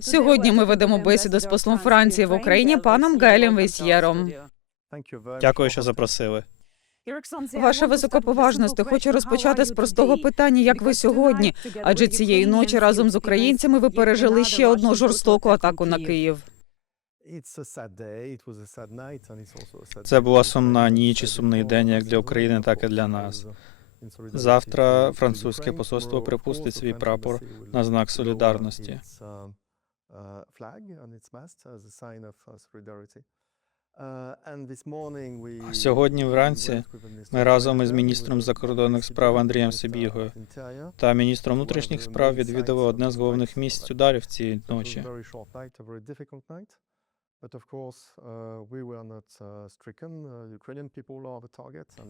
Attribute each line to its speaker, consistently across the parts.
Speaker 1: Сьогодні ми ведемо бесіду з послом Франції в Україні паном Гайлем Вейсьєром.
Speaker 2: Дякую, що запросили.
Speaker 1: Ваша високоповажність, хочу розпочати з простого питання, як ви сьогодні, адже цієї ночі разом з українцями ви пережили ще одну жорстоку атаку на Київ.
Speaker 2: Це була сумна ніч і сумний день як для України, так і для нас. Завтра французьке посольство припустить свій прапор на знак солідарності. Сьогодні вранці ми разом із міністром закордонних справ Андрієм Сибігою та міністром внутрішніх справ відвідали одне з головних місць ударів цієї ночі.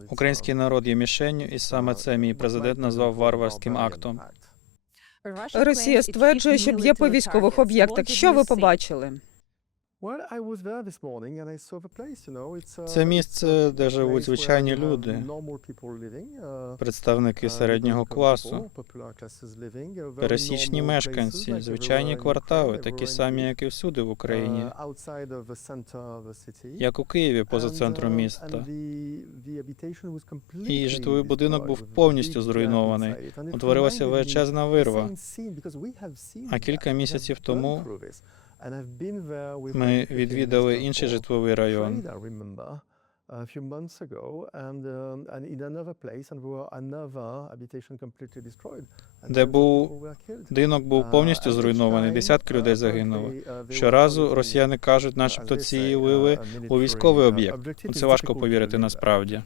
Speaker 2: Український народ є мішенню, і саме це мій президент назвав варварським актом.
Speaker 1: Росія стверджує, що б'є по військових об'єктах. Що ви побачили?
Speaker 2: Це місце, де живуть звичайні люди, представники середнього класу, пересічні мешканці, звичайні квартали, такі самі, як і всюди в Україні, як у Києві поза центром міста. І житловий будинок був повністю зруйнований. Утворилася величезна вирва. А кілька місяців тому ми відвідали інший житловий район. Де був будинок був повністю зруйнований, десятки людей загинули. Щоразу росіяни кажуть, начебто ці лили у військовий об'єкт. У Це важко повірити насправді.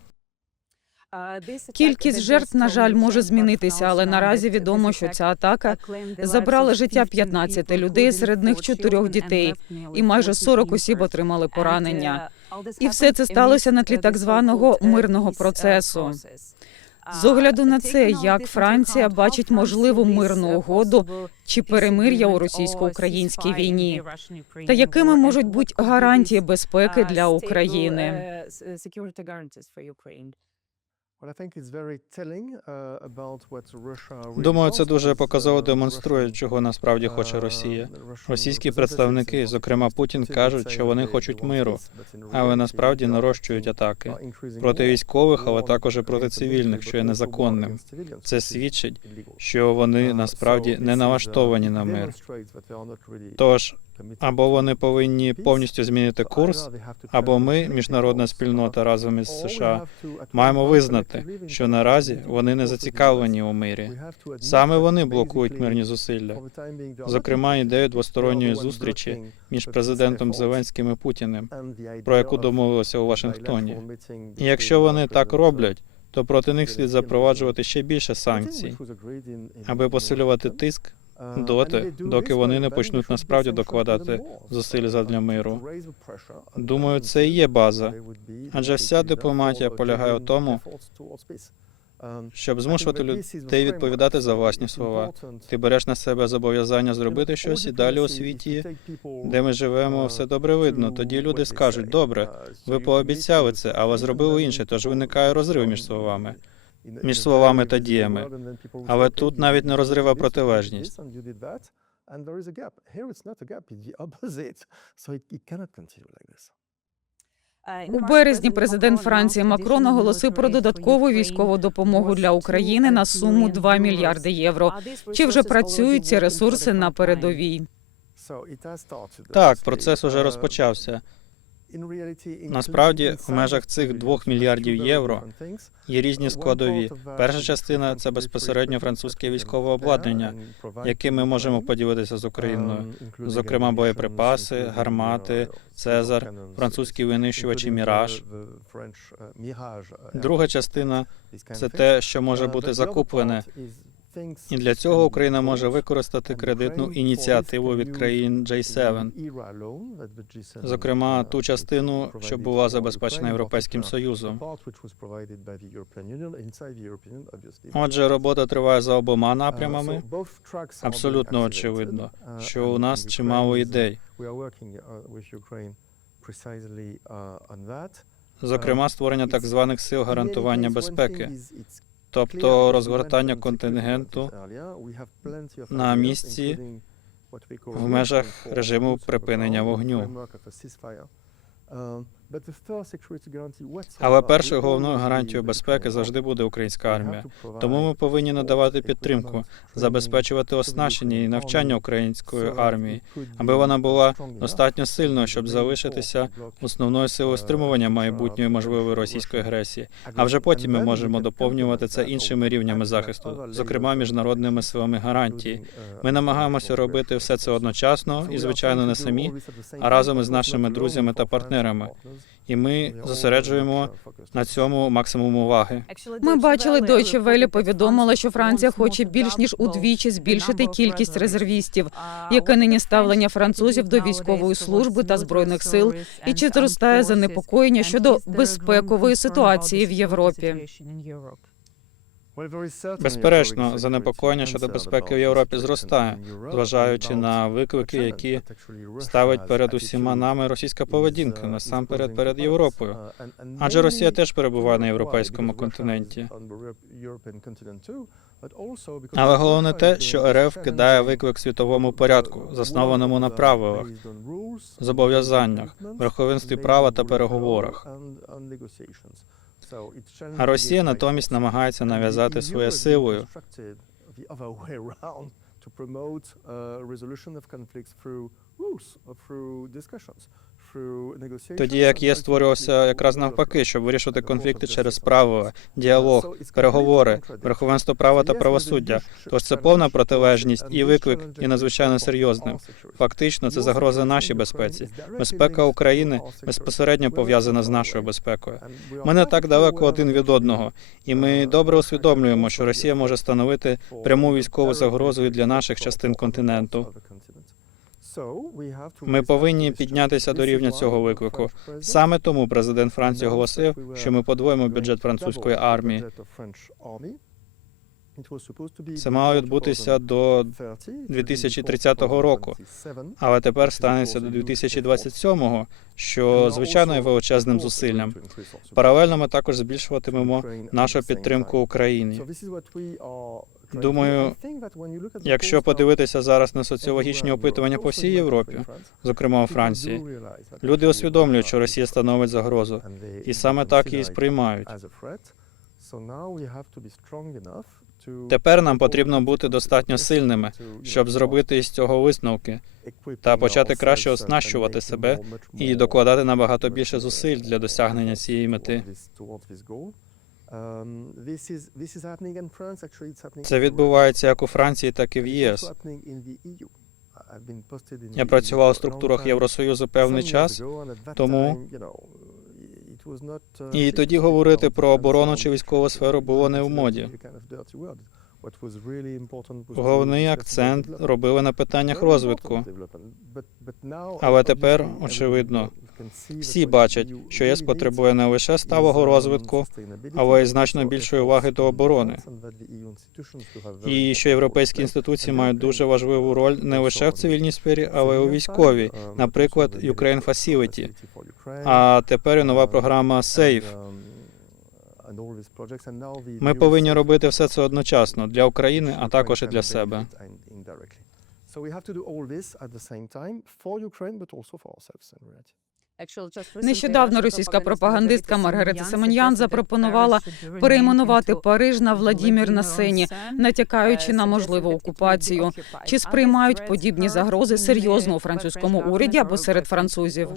Speaker 1: Кількість жертв, на жаль, може змінитися, але наразі відомо, що ця атака забрала життя 15 людей, серед них чотирьох дітей, і майже 40 осіб отримали поранення. І все це сталося на тлі так званого мирного процесу. З огляду на це, як Франція бачить можливу мирну угоду чи перемир'я у російсько-українській війні, та якими можуть бути гарантії безпеки для України?
Speaker 2: Думаю, це дуже показово демонструє, чого насправді хоче Росія. Російські представники, зокрема Путін, кажуть, що вони хочуть миру, але насправді нарощують атаки проти військових, але також і проти цивільних, що є незаконним. Це свідчить, що вони насправді не налаштовані на мир. Тож або вони повинні повністю змінити курс, або ми, міжнародна спільнота разом із США, маємо визнати, що наразі вони не зацікавлені у мирі. Саме вони блокують мирні зусилля. Зокрема, ідею двосторонньої зустрічі між президентом Зеленським і Путіним, про яку домовилися у Вашингтоні. І якщо вони так роблять, то проти них слід запроваджувати ще більше санкцій, аби посилювати тиск доти, доки вони не почнуть насправді докладати зусиль задля миру. Думаю, це і є база, адже вся дипломатія полягає у тому, щоб змушувати людей відповідати за власні слова. Ти береш на себе зобов'язання зробити щось, і далі у світі, де ми живемо, все добре видно. Тоді люди скажуть: добре, ви пообіцяли це, але зробили інше, тож виникає розрив між словами. Між словами та діями. Але тут навіть не розрив, а протилежність.
Speaker 1: У березні президент Франції Макрон оголосив про додаткову військову допомогу для України на суму 2 мільярди євро. Чи вже працюють ці ресурси на передовій?
Speaker 2: Так, процес уже розпочався. Насправді, в межах цих двох мільярдів євро є різні складові. Перша частина це безпосередньо французьке військове обладнання, яким ми можемо поділитися з Україною, зокрема боєприпаси, гармати, Цезар, французькі винищувачі Міраж. Друга частина це те, що може бути закуплене. І для цього Україна може використати кредитну ініціативу від країн J7, зокрема ту частину, що була забезпечена Європейським Союзом. Отже, робота триває за обома напрямами. Абсолютно очевидно, що у нас чимало ідей. Зокрема, створення так званих сил гарантування безпеки, тобто розгортання контингенту на місці в межах режиму припинення вогню. Але першою головною гарантією безпеки завжди буде українська армія. Тому ми повинні надавати підтримку, забезпечувати оснащення і навчання української армії, аби вона була достатньо сильною, щоб залишитися основною силою стримування майбутньої можливої російської агресії. А вже потім ми можемо доповнювати це іншими рівнями захисту, зокрема міжнародними силами гарантії. Ми намагаємося робити все це одночасно і, звичайно, не самі, а разом із нашими друзями та партнерами. І ми зосереджуємо на цьому максимум уваги.
Speaker 1: Ми бачили, Deutsche Welle повідомила, що Франція хоче більш ніж удвічі збільшити кількість резервістів. Яке нині ставлення французів до військової служби та збройних сил, і чи зростає занепокоєння щодо безпекової ситуації в Європі?
Speaker 2: Безперечно, занепокоєння щодо безпеки в Європі зростає, зважаючи на виклики, які ставить перед усіма нами російська поведінка, насамперед перед Європою. Адже Росія теж перебуває на європейському континенті. Але головне те, що РФ кидає виклик світовому порядку, заснованому на правилах, зобов'язаннях, верховенстві права та переговорах. А Росія натомість намагається нав'язати своє силою. Тоді як є створювався якраз навпаки, щоб вирішувати конфлікти через правила, діалог, переговори, верховенство права та правосуддя. Тож це повна протилежність і виклик є надзвичайно серйозним. Фактично, це загроза нашій безпеці. Безпека України безпосередньо пов'язана з нашою безпекою. Ми не так далеко один від одного, і ми добре усвідомлюємо, що Росія може становити пряму військову загрозу і для наших частин континенту. Ми повинні піднятися до рівня цього виклику. Саме тому президент Франції оголосив, що ми подвоїмо бюджет французької армії. Це мало відбутися до 2030 року, але тепер станеться до 2027-го, що звичайно є величезним зусиллям. Паралельно ми також збільшуватимемо нашу підтримку Україні. Думаю, Якщо подивитися зараз на соціологічні опитування по всій Європі, зокрема у Франції, люди усвідомлюють, що Росія становить загрозу, і саме так її сприймають. Тепер нам потрібно бути достатньо сильними, щоб зробити із цього висновки та почати краще оснащувати себе і докладати набагато більше зусиль для досягнення цієї мети. Це відбувається як у Франції, так і в ЄС. Я працював у структурах Євросоюзу певний час, тому і тоді говорити про оборону чи військову сферу було не в моді. Головний акцент робили на питаннях розвитку. Але тепер, очевидно, всі бачать, що ЄС потребує не лише сталого розвитку, але й значно більшої уваги до оборони. І що європейські інституції мають дуже важливу роль не лише в цивільній сфері, але й у військовій, наприклад, Ukraine Facility. А тепер і нова програма SAFE. Ми повинні робити все це одночасно для України, а також і для себе.
Speaker 1: Нещодавно російська пропагандистка Маргарита Семен'ян запропонувала перейменувати Париж на Владімір на Сені, натякаючи на можливу окупацію. Чи сприймають подібні загрози серйозно у французькому уряді або серед французів?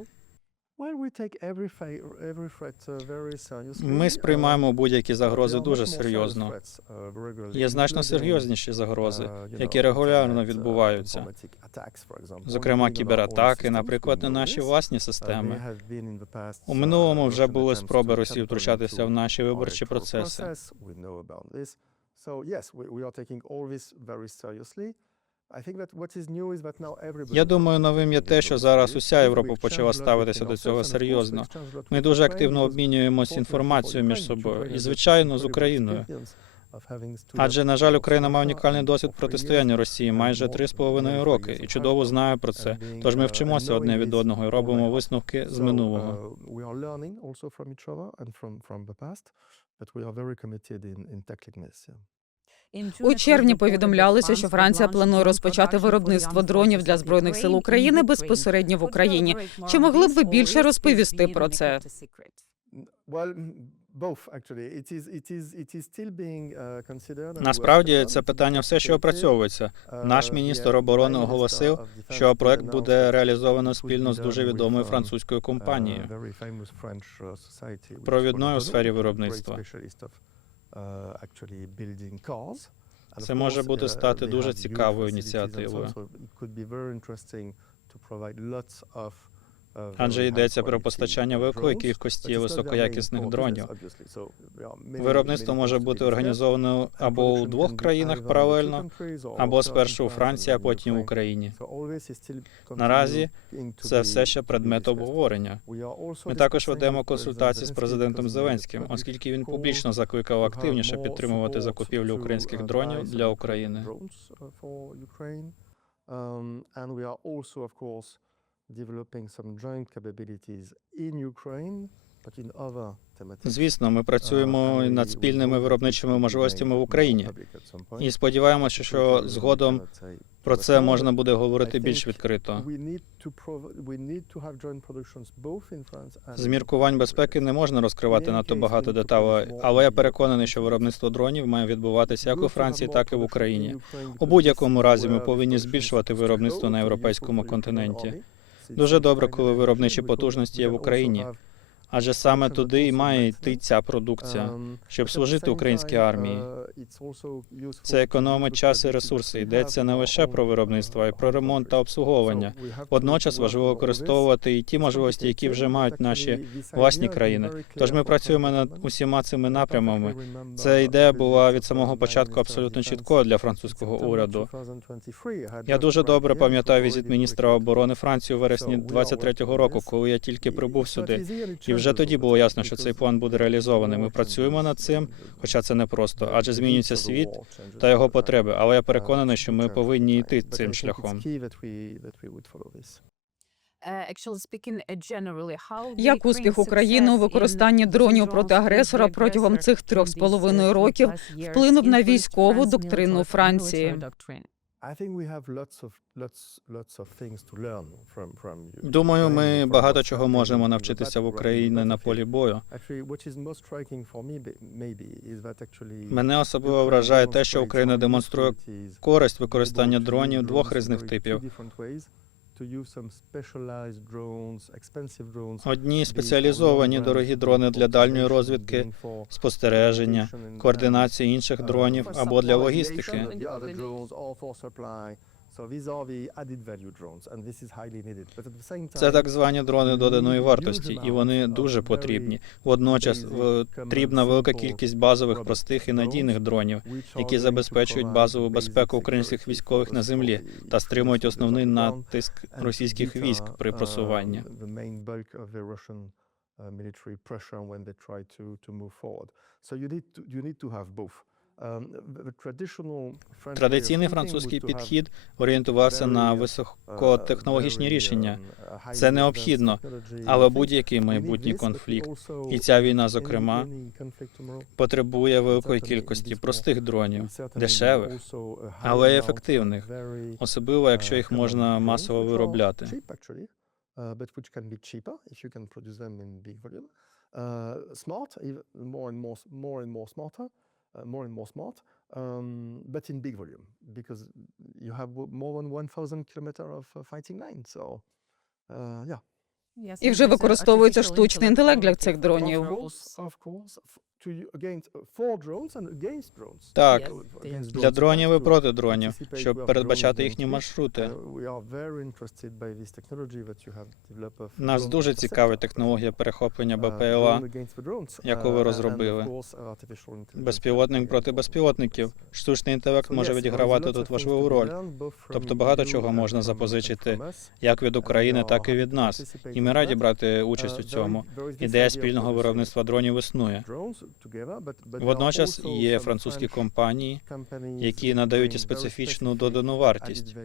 Speaker 2: Ми сприймаємо будь-які загрози дуже серйозно. Є значно серйозніші загрози, які регулярно відбуваються. Зокрема, кібератаки, наприклад, на наші власні системи. У минулому вже були спроби Росії втручатися в наші виборчі процеси. Я думаю, новим є те, що зараз уся Європа почала ставитися до цього серйозно. Ми дуже активно обмінюємося інформацією між собою і, звичайно, з Україною. Адже, на жаль, Україна має унікальний досвід протистояння Росії майже три з половиною роки, і чудово знає про це. Тож ми вчимося одне від одного і робимо висновки з минулого.
Speaker 1: У червні повідомлялося, що Франція планує розпочати виробництво дронів для збройних сил України безпосередньо в Україні. Чи могли б ви більше розповісти про це?
Speaker 3: Насправді це питання все ще опрацьовується. Наш міністр оборони оголосив, що проект буде реалізовано спільно з дуже відомою французькою компанією.
Speaker 2: провідною у сфері виробництва.
Speaker 3: Це може бути стати дуже цікавою ініціативою. Адже йдеться про постачання великої кількості високоякісних дронів. Виробництво може бути організовано або у двох країнах паралельно, або спершу у Франції, а потім в Україні. Наразі це все ще предмет обговорення. Ми також ведемо консультації з президентом Зеленським, оскільки він публічно закликав активніше підтримувати закупівлю українських дронів для України.
Speaker 2: Um, and we are also, of course,
Speaker 3: Звісно, ми працюємо над спільними виробничими можливостями в Україні. І сподіваємося, що згодом про це можна буде говорити більш відкрито. З міркувань безпеки не можна розкривати надто багато деталей, але я переконаний, що виробництво дронів має відбуватися як у Франції, так і в Україні. У будь-якому разі ми повинні збільшувати виробництво на європейському континенті. Дуже добре, коли виробничі потужності є в Україні, адже саме туди і має йти ця продукція. щоб служити українській армії. Це економить час і ресурси. Йдеться не лише про виробництво, а й про ремонт та обслуговування. Водночас важливо використовувати і ті можливості, які вже мають наші власні країни. Тож ми працюємо над усіма цими напрямами. Ця ідея була від самого початку абсолютно чіткою для французького уряду. Я дуже добре пам'ятаю візит міністра оборони Франції у вересні 23-го року, коли я тільки прибув сюди. І вже тоді було ясно, що цей план буде реалізований. Ми працюємо над цим, хоча це не просто, адже змінюється світ та його потреби. Але я переконаний, що ми повинні йти цим шляхом.
Speaker 1: Як успіх України у використанні дронів проти агресора протягом цих трьох з половиною років вплинув на військову доктрину Франції?
Speaker 3: Думаю, ми багато чого можемо навчитися в Україні на полі бою. Мене особливо вражає те, що Україна демонструє користь використання дронів двох різних типів. Одні спеціалізовані дорогі дрони для дальньої розвідки, спостереження, координації інших дронів або для логістики. Це так звані дрони доданої вартості, і вони дуже потрібні. Водночас потрібна велика кількість базових, простих і надійних дронів, які забезпечують базову безпеку українських військових на землі та стримують основний натиск російських військ при просуванні.
Speaker 2: to to move. So you need to you need to have both. Um,
Speaker 3: Традиційний французький підхід орієнтувався на високотехнологічні рішення.
Speaker 2: um,
Speaker 3: Це необхідно, але будь-який майбутній конфлікт, і ця війна, зокрема, потребує великої кількості простих дронів, дешевих, але й ефективних, особливо якщо
Speaker 2: uh,
Speaker 3: їх можна масово виробляти.
Speaker 2: uh. Uh, smart, even more and more, more and more smarter, uh, more and more smart, um, but in big volume because you have w- more than 1,000 kilometer of uh, fighting line. So, uh, yeah.
Speaker 1: І вже використовується штучний інтелект для цих дронів.
Speaker 2: Uh.
Speaker 3: Так, для дронів і проти дронів, щоб передбачати їхні маршрути.
Speaker 2: Uh,
Speaker 3: Нас дуже цікавить технологія перехоплення
Speaker 2: Uh,
Speaker 3: БПЛА, яку ви
Speaker 2: uh,
Speaker 3: розробили. безпілотник проти безпілотників. Штучний інтелект може відігравати тут важливу роль, Тобто багато чого можна запозичити як від України, так і від нас. І ми раді брати участь у
Speaker 2: Uh,
Speaker 3: цьому. Ідея спільного виробництва дронів існує. Водночас є французькі компанії, які надають і специфічну додану вартість.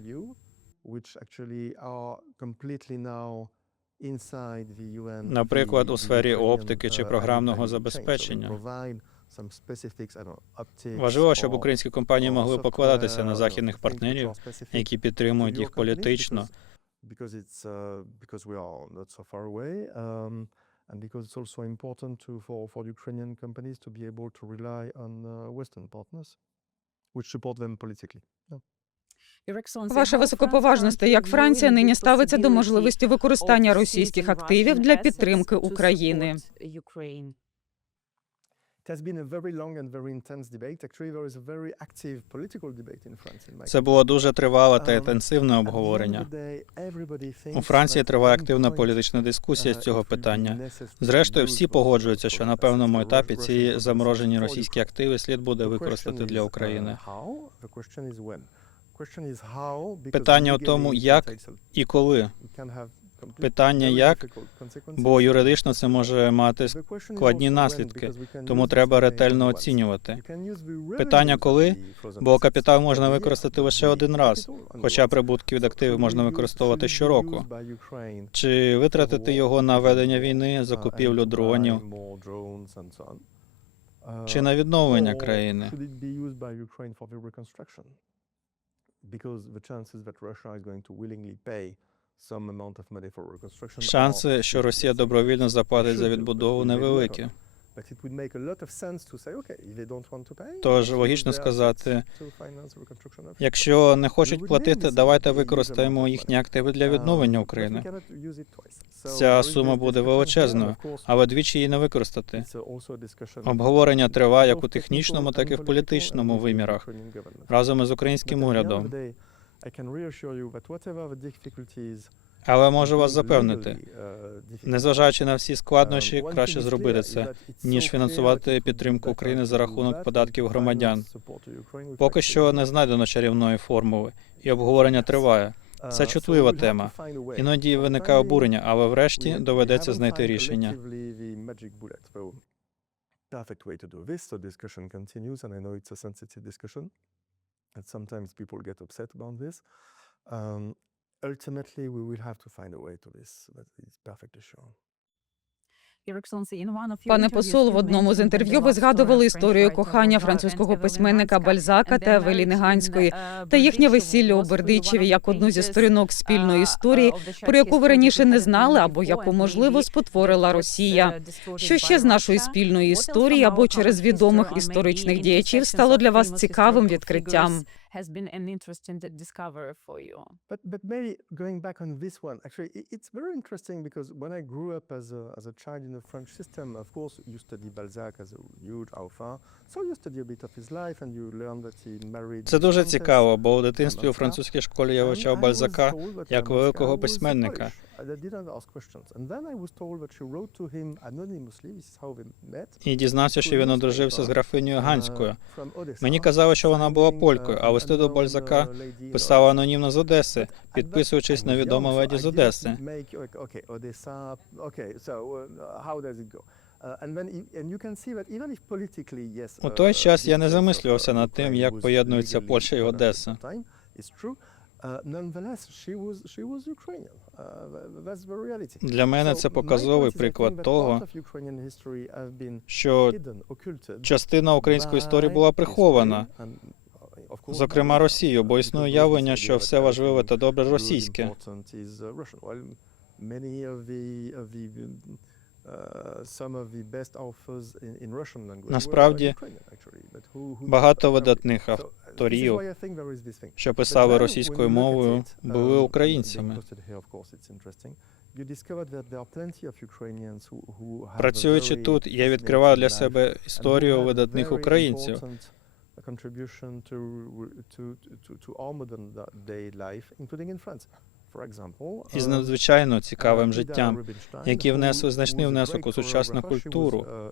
Speaker 3: Наприклад, у сфері оптики чи
Speaker 2: uh,
Speaker 3: програмного забезпечення. Важливо, щоб українські компанії могли покладатися на
Speaker 2: uh,
Speaker 3: західних партнерів, які підтримують їх політично.
Speaker 2: Uh, um, and because it's also important to for for Ukrainian companies to be able to rely on uh, Western partners, which support them politically.
Speaker 1: Ваша високоповажність, як Франція нині ставиться до можливості використання російських активів для підтримки України?
Speaker 2: It has been a very long and very intense debate. Actually, there is a very active political debate in France. In my
Speaker 3: Це було дуже тривале та
Speaker 2: Um,
Speaker 3: інтенсивне обговорення. У Франції триває активна політична дискусія з
Speaker 2: uh,
Speaker 3: цього питання. Зрештою, всі погоджуються, що на певному етапі ці заморожені російські активи слід буде використати для України.
Speaker 2: uh,
Speaker 3: Питання у тому, як І коли Питання як, бо юридично це може мати складні наслідки, тому треба ретельно оцінювати. Питання коли, бо капітал можна використати лише один раз, хоча прибутки від активів можна використовувати щороку. Чи витратити його на ведення війни,
Speaker 2: uh,
Speaker 3: закупівлю дронів?
Speaker 2: Uh,
Speaker 3: чи на відновлення країни?
Speaker 2: Because the chances that Russia is going to willingly pay
Speaker 3: Шанси, що Росія добровільно заплатить за відбудову, невеликі. Тож логічно сказати. Якщо не хочуть платити, давайте використаємо їхні активи для
Speaker 2: Um,
Speaker 3: відновлення України. Ця сума буде величезною, але двічі її не використати. Обговорення триває як у технічному, так і в політичному вимірах, разом із українським урядом. Але можу вас запевнити,
Speaker 2: uh,
Speaker 3: незважаючи на всі складнощі,
Speaker 2: um,
Speaker 3: краще зробити це, ніж
Speaker 2: so
Speaker 3: фінансувати підтримку України за рахунок податків громадян. Поки що не знайдено чарівної формули, і обговорення триває.
Speaker 2: Uh,
Speaker 3: Це
Speaker 2: so
Speaker 3: чутлива тема. Іноді виникає обурення, але врешті доведеться знайти рішення.
Speaker 2: So, perfect way to do this. The discussion continues, and I know it's a sensitive discussion, and sometimes people get upset about this. Um, ultimately, we will have to find a way to this. but is perfectly sure.
Speaker 1: Пане посол, в одному з інтерв'ю ви згадували історію кохання французького письменника Бальзака та Евеліни Ганської та їхнє весілля у Бердичеві як одну зі сторінок спільної історії, про яку ви раніше не знали або яку можливо спотворила Росія. Що ще з нашої спільної історії або через відомих історичних діячів стало для вас цікавим відкриттям?
Speaker 4: Has been an interesting discovery for you.
Speaker 2: But but maybe going back on this one, actually, it's very interesting because when I grew up as a as a child in the French system, of course, you study Balzac as a huge author, so you study a bit of his life and you learn that he married.
Speaker 3: Це дуже цікаво, бо у дитинстві у французькій школі я вивчав Бальзака як великого письменника. І дізнався, що він одружився з графинею Ганською.
Speaker 2: uh,
Speaker 3: Мені казали, що вона була полькою,
Speaker 2: uh,
Speaker 3: а листи до Бальзака
Speaker 2: uh,
Speaker 3: писала анонімно з Одеси, підписуючись на
Speaker 2: so
Speaker 3: леді з Одеси.
Speaker 2: uh? Uh,
Speaker 3: У той
Speaker 2: uh,
Speaker 3: час я не замислювався
Speaker 2: uh,
Speaker 3: над тим, як поєднуються Польща і Одеса.
Speaker 2: Uh. Uh.
Speaker 3: Для мене це показовий приклад того, що частина української історії була прихована,
Speaker 2: uh,
Speaker 3: зокрема Росією, бо
Speaker 2: uh,
Speaker 3: існує
Speaker 2: Russia
Speaker 3: що все важливе та добре російське.
Speaker 2: Uh, uh,
Speaker 3: Насправді, багато видатних
Speaker 2: uh,
Speaker 3: авторів, що писали російською мовою, були
Speaker 2: um,
Speaker 3: українцями. Працюючи тут, я відкриваю для себе історію видатних українців,
Speaker 2: contribution to, to, to, our modern da- day life, including in France.
Speaker 3: Із
Speaker 2: um,
Speaker 3: надзвичайно
Speaker 2: uh,
Speaker 3: цікавим життям, які внесли значний внесок у сучасну культуру.
Speaker 2: uh,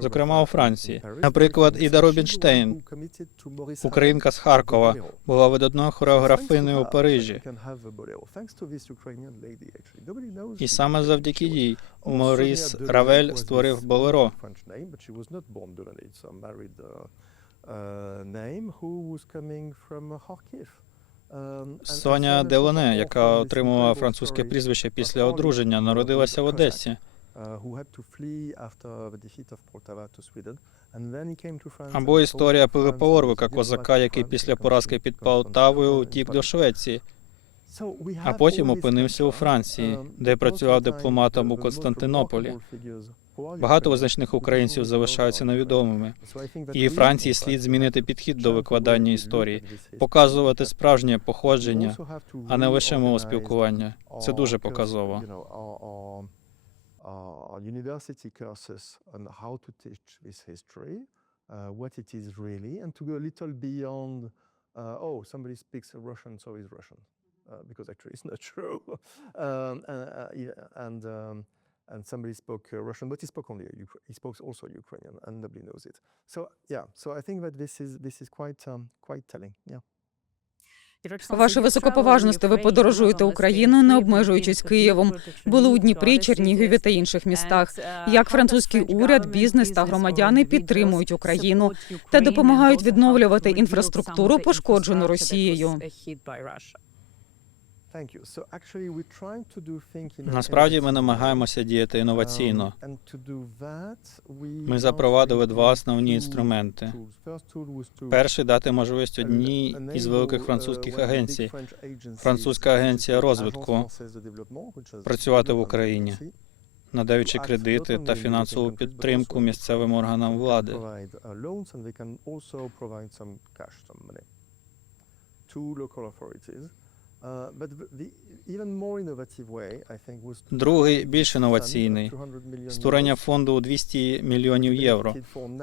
Speaker 3: Зокрема, у Франції. Наприклад, Іда
Speaker 2: Maurice
Speaker 3: українка з Харкова, була видатною хореографиною у Парижі. І саме завдяки їй Моріс Равель створив болеро.
Speaker 2: Uh, uh, name who was coming from Kharkiv. Um,
Speaker 3: Соня Делоне, яка отримала французьке прізвище після одруження, народилася в. Одесі.
Speaker 2: Uh, uh,
Speaker 3: Або історія Пилипа Орвика, козака, який після поразки під Полтавою утік до. Швеції, а потім опинився у Франції,
Speaker 2: um,
Speaker 3: де працював дипломатом у Константинополі. Багато визначних українців залишаються невідомими. І Франції слід змінити підхід до викладання історії, показувати справжнє походження, а не лише мову
Speaker 2: reorganize
Speaker 3: спілкування. Це дуже показово.
Speaker 2: university courses on how to teach this history, uh, what it is really, and to go a little beyond, uh, oh, somebody speaks Russian, so he's Russian, uh, because actually it's not true. um, and, uh, and, um, and somebody spoke uh, Russian, but he spoke only he spoke also Ukrainian, and nobody knows it. So yeah, so I think that this is this is quite um, quite telling. Yeah.
Speaker 1: Ваше високоповажності, ви подорожуєте Україною, не обмежуючись Києвом. Були у Дніпрі, Чернігові та інших містах. Як французький уряд, бізнес та громадяни підтримують Україну та допомагають відновлювати інфраструктуру, пошкоджену Росією.
Speaker 3: Насправді ми намагаємося діяти інноваційно.
Speaker 2: Um,
Speaker 3: Ми запровадили два основні інструменти. Перший дати можливість одній із великих
Speaker 2: uh,
Speaker 3: французьких агенцій Французька агенція розвитку, працювати в Україні, надаючи кредити та фінансову підтримку місцевим органам влади.
Speaker 2: uh, to local authorities. Uh,
Speaker 3: Другий більш інноваційний
Speaker 2: 200 million
Speaker 3: створення фонду у 200 мільйонів євро,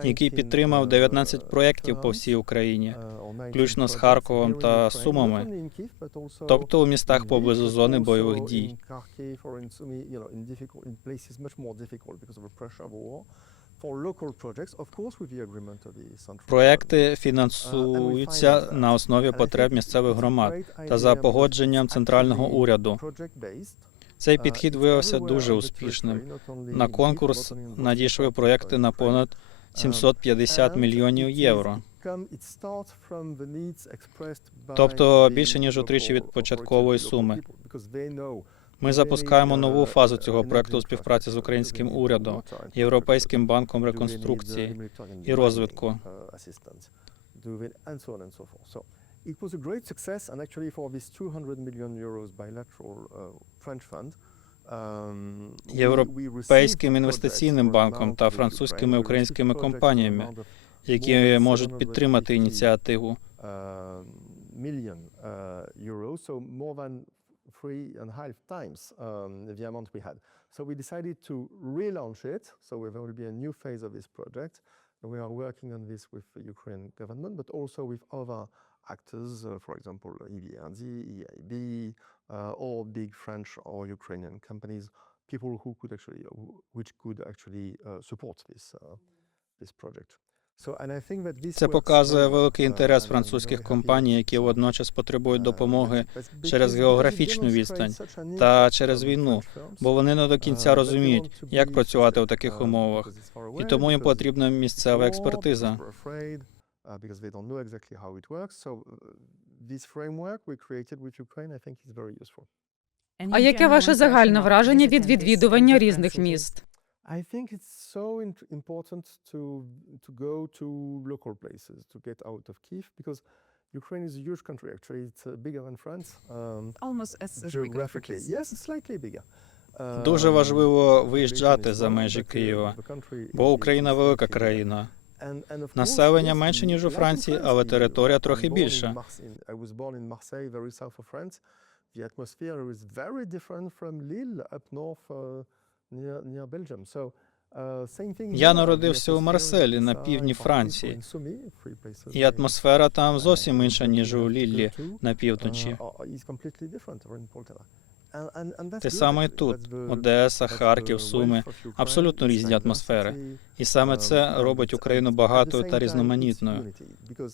Speaker 3: який
Speaker 2: 19,
Speaker 3: підтримав
Speaker 2: uh,
Speaker 3: 19 проєктів по всій Україні,
Speaker 2: uh, or 19
Speaker 3: включно з Харковом та Сумами, тобто у містах поблизу зони бойових дій. Проекти фінансуються на основі потреб місцевих громад та за погодженням центрального уряду. Цей
Speaker 2: Uh,
Speaker 3: підхід виявився дуже успішним. На конкурс надійшли
Speaker 2: but
Speaker 3: на понад 750
Speaker 2: And
Speaker 3: мільйонів євро. Тобто більше ніж утричі від початкової суми. Ми запускаємо нову фазу цього проекту співпраці з українським урядом, Європейським банком реконструкції і розвитку.
Speaker 2: It was a great success, and actually for this 200 million euros bilateral uh, French fund, um,
Speaker 3: Європейським інвестиційним банком та французькими українськими компаніями, які можуть підтримати ініціативу.
Speaker 2: Three and a half times um, the amount we had. So we decided to relaunch it. So there will be a new phase of this project. We are working on this with the Ukrainian government, but also with other actors, uh, for example, EBRD, EIB, uh, or big French or Ukrainian companies, people who could actually, which could actually uh, support this uh, this project.
Speaker 3: Це показує великий
Speaker 2: uh,
Speaker 3: інтерес французьких компаній, які
Speaker 2: uh,
Speaker 3: водночас потребують допомоги
Speaker 2: uh,
Speaker 3: через географічну відстань та через війну, бо вони не до
Speaker 2: uh,
Speaker 3: кінця розуміють, як працювати у таких
Speaker 2: uh,
Speaker 3: умовах, і тому їм потрібна місцева експертиза.
Speaker 2: uh, uh.
Speaker 1: А яке ваше загальне враження від відвідування різних міст?
Speaker 2: I think it's so int- important to to go to local places to get out of Kiev because Ukraine is a huge country. Actually, it's uh, bigger than France. Um,
Speaker 4: Almost as as big as
Speaker 2: geographically,
Speaker 4: Greece.
Speaker 2: yes, slightly bigger. Uh,
Speaker 3: Дуже важливо
Speaker 2: population
Speaker 3: виїжджати
Speaker 2: is
Speaker 3: за
Speaker 2: small,
Speaker 3: межі
Speaker 2: but, uh,
Speaker 3: Києва,
Speaker 2: the country
Speaker 3: бо
Speaker 2: is-
Speaker 3: Україна
Speaker 2: is
Speaker 3: велика
Speaker 2: slightly bigger.
Speaker 3: країна.
Speaker 2: And- and of course,
Speaker 3: Населення
Speaker 2: yes,
Speaker 3: менше, ніж у
Speaker 2: like in
Speaker 3: Франції,
Speaker 2: France,
Speaker 3: але
Speaker 2: the-
Speaker 3: територія
Speaker 2: I'm
Speaker 3: трохи
Speaker 2: born in
Speaker 3: більша.
Speaker 2: Marse- I was born in Marseille, very south of France. The atmosphere is very different from Lille up north uh, uh,
Speaker 3: Я народився у Марселі на півдні Франції, і атмосфера там зовсім інша, ніж у Ліллі на півночі.
Speaker 2: Uh, uh,
Speaker 3: Те саме і тут. Одеса, Харків, Суми. абсолютно різні атмосфери. І саме
Speaker 2: um,
Speaker 3: це робить Україну багатою та різноманітною.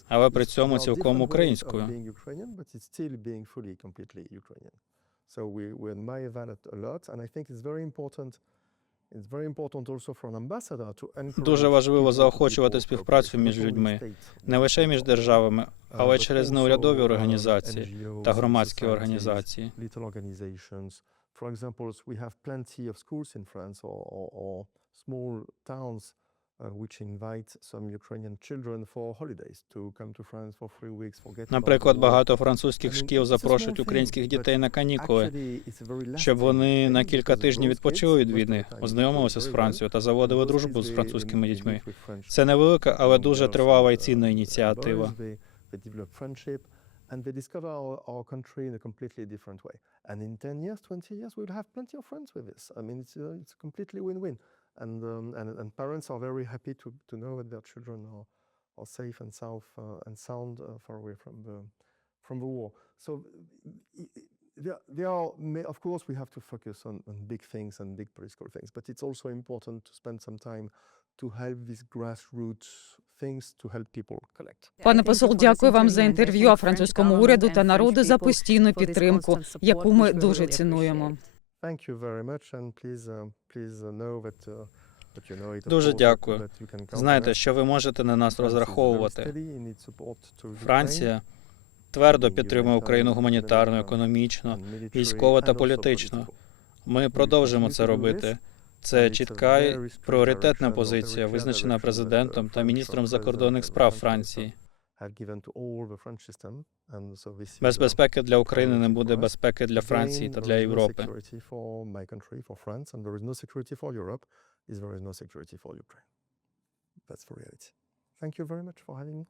Speaker 3: Але при цьому цілком українською.
Speaker 2: So we, we admire that a lot, and I think it's very important. It's very important also for an ambassador to encourage
Speaker 3: Дуже важливо заохочувати співпрацю між людьми, не лише між державами,
Speaker 2: uh,
Speaker 3: але через неурядові
Speaker 2: uh,
Speaker 3: організації та громадські організації.
Speaker 2: for example, we have plenty of schools in France or, or, or small towns uh,
Speaker 3: Наприклад, багато французьких шкіл
Speaker 2: a
Speaker 3: запрошують українських дітей на канікули,
Speaker 2: a
Speaker 3: щоб вони на кілька тижнів відпочили від війни, ознайомилися з. Францією та заводили дружбу з французькими дітьми. Це невелика, але дуже тривала і цінна
Speaker 2: uh,
Speaker 3: ініціатива.
Speaker 2: and they discover our, our country in a completely different way. And in 10 years, 20 years, we'll have plenty of friends with this. I mean, it's, uh, it's completely win-win. And, um, and, and parents are very happy to, to know that their children are, are safe and, sound, uh, and sound uh, far away from the, from the war. So there, there are, of course, we have to focus on, on big things and big political things, but it's also important to spend some time to help these grassroots things to help people collect.
Speaker 1: Пане посол, дякую вам за інтерв'ю, а французькому уряду та народу за постійну підтримку, яку ми дуже цінуємо.
Speaker 2: Thank you very much and please, uh, please uh, know that, uh,
Speaker 3: Дуже дякую. Знаєте, що ви можете на нас розраховувати. Франція твердо підтримує Україну гуманітарно, економічно. військово та політично. Ми продовжимо це робити. Це чітка і пріоритетна позиція, визначена президентом та міністром закордонних справ Франції.
Speaker 2: have given to all the French system, and so this is,
Speaker 3: Без
Speaker 2: uh,
Speaker 3: безпеки для України не
Speaker 2: priority
Speaker 3: буде
Speaker 2: for us.
Speaker 3: безпеки для Франції
Speaker 2: Again,
Speaker 3: та
Speaker 2: there
Speaker 3: для
Speaker 2: is no
Speaker 3: Європи.
Speaker 2: security for my country, for France, and there is no security for Europe, is there is no security for Ukraine. That's the reality. Thank you very much for having me.